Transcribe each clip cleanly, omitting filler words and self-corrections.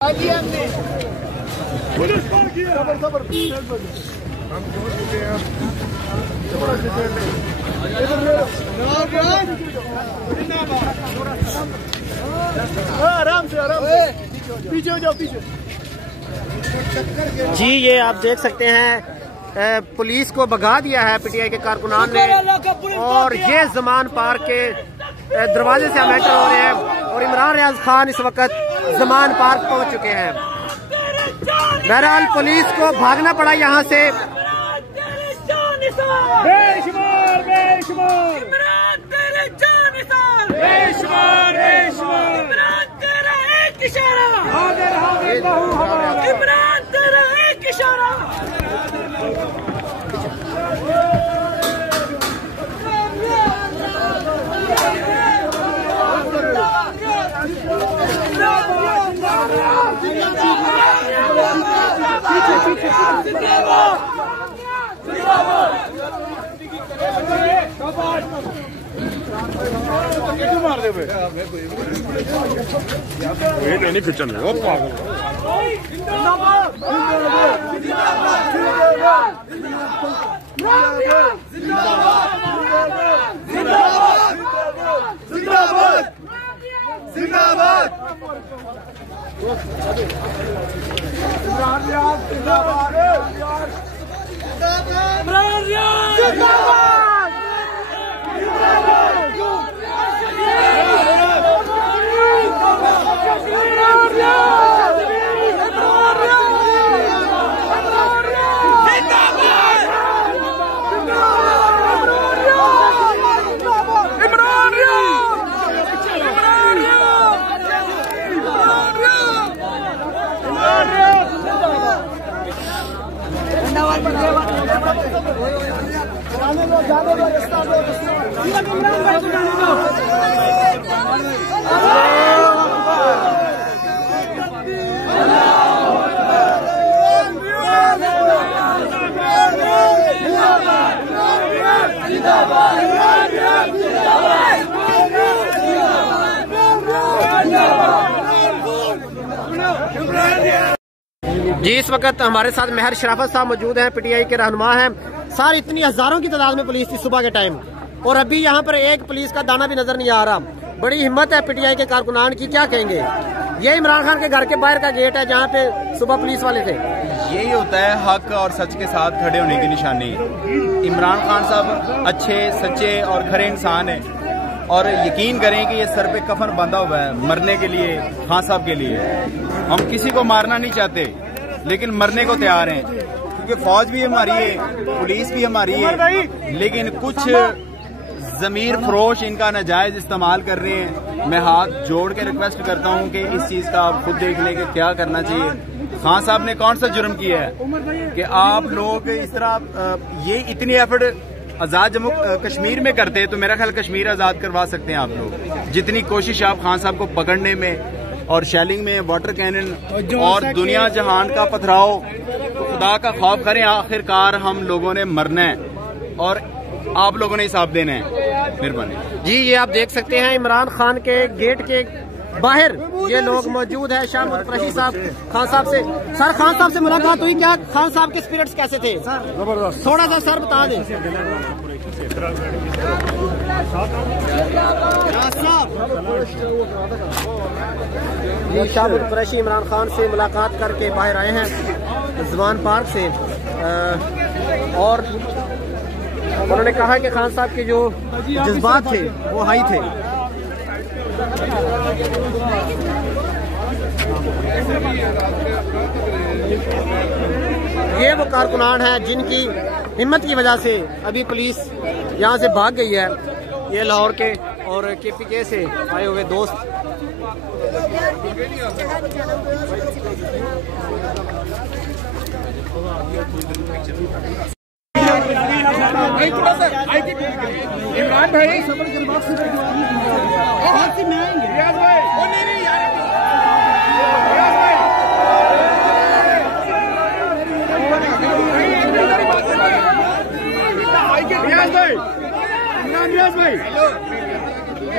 आराम से पीछे हो जाओ पीछे। जी ये आप देख सकते हैं पुलिस को भगा दिया है पीटीआई के कारकुनान ने, और ये ज़मान पार्क के दरवाजे से हम एंटर हो रहे हैं और इमरान रियाज खान इस वक्त ज़मान पार्क पहुंच चुके हैं। बहरहाल पुलिस को भागना पड़ा यहाँ से। बेशुमार बेशुमार इमरान तेरे जानिसार, बेशुमार बेशुमार इमरान तेरा एक इशारा, हाजिर हाजिर बहू हमारा, इमरान तेरा एक इशारा। मार दे नहीं खिंचन वो पागल। जी इस वक्त हमारे साथ मेहर शराफत साहब मौजूद हैं, पीटीआई के रहनुमा हैं। सार इतनी हजारों की तादाद में पुलिस थी सुबह के टाइम, और अभी यहाँ पर एक पुलिस का दाना भी नजर नहीं आ रहा। बड़ी हिम्मत है पीटीआई के कारकुनान की, क्या कहेंगे? ये इमरान खान के घर के बाहर का गेट है जहाँ पे सुबह पुलिस वाले थे। यही होता है हक और सच के साथ खड़े होने की निशानी। इमरान खान साहब अच्छे सच्चे और खरे इंसान हैं, और यकीन करें कि ये सर पे कफन बांधा हुआ है मरने के लिए, खान साहब के लिए। हम किसी को मारना नहीं चाहते, लेकिन मरने को तैयार हैं, क्योंकि फौज भी हमारी है, पुलिस भी हमारी है, लेकिन कुछ जमीर फरोश इनका नाजायज इस्तेमाल कर रहे हैं। मैं हाथ जोड़ के रिक्वेस्ट करता हूं कि इस चीज का आप खुद देख लें कि क्या करना चाहिए। खान साहब ने कौन सा जुर्म किया है कि आप लोग इस तरह ये इतनी एफर्ट आजाद जम्मू कश्मीर में करते तो मेरा ख्याल कश्मीर आजाद करवा सकते हैं आप लोग। जितनी कोशिश आप खान साहब को पकड़ने में और शेलिंग में, वाटर कैनन और दुनिया जहान का पथराव, तो खुदा का खौफ करें, आखिरकार हम लोगों ने मरना है और आप लोगों ने हिसाब देना है। मेहरबानी जी ये आप देख सकते हैं इमरान खान के गेट के बाहर ये लोग मौजूद है। शाह कुरैशी साहब खान साहब से, सर खान साहब से मुलाकात हुई, क्या खान साहब के स्पिरिट्स कैसे थे? जबरदस्त, थोड़ा सा सर बता दें। जी शाह कुरैशी इमरान खान से मुलाकात करके बाहर आए हैं ज़मान पार्क से, और उन्होंने कहा कि खान साहब के जो जज्बात थे वो हाई थे। ये वो कारकुनान है जिनकी हिम्मत की वजह से अभी पुलिस यहाँ से भाग गई है। ये लाहौर के और केपीके से आए हुए दोस्त। इमरान भाई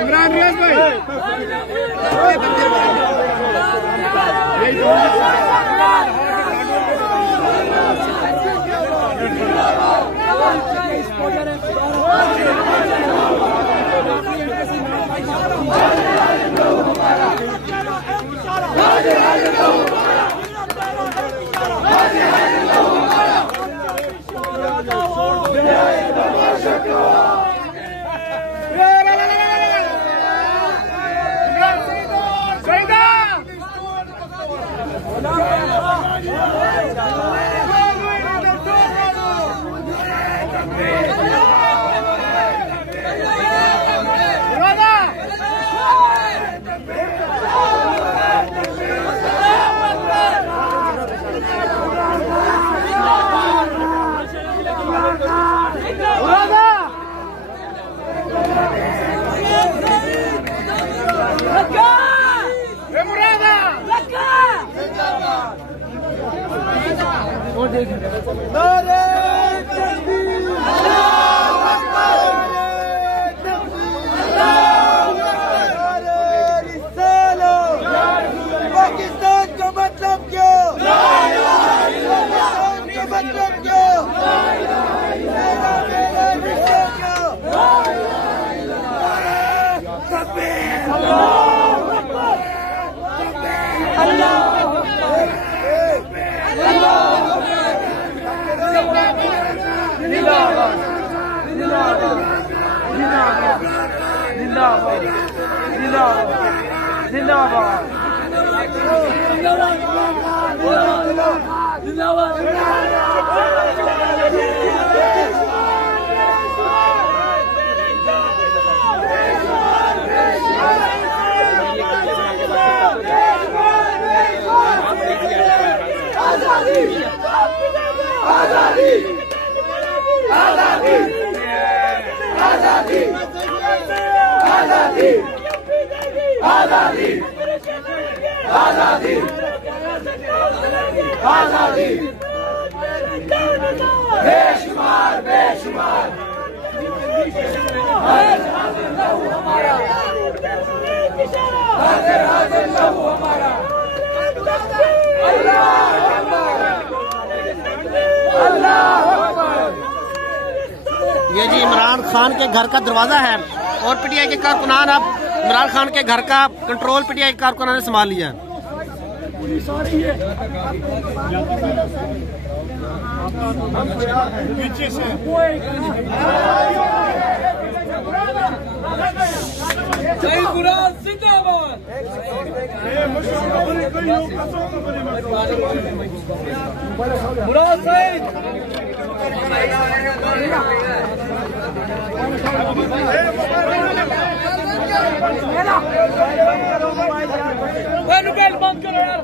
इमरान रियाज भाई पाकिस्तान का मतलब क्या? मतलब क्या? बेशुमार बेशुमार ये जी इमरान खान के घर का दरवाजा है और पीटीआई के कारकुनान अब इमरान खान के घर का कंट्रोल पीटीआई के कारकुनान ने संभाल लिया है। पीछे से जिंदाबाद। मुराद सईद मोबाइल बंद करो यार।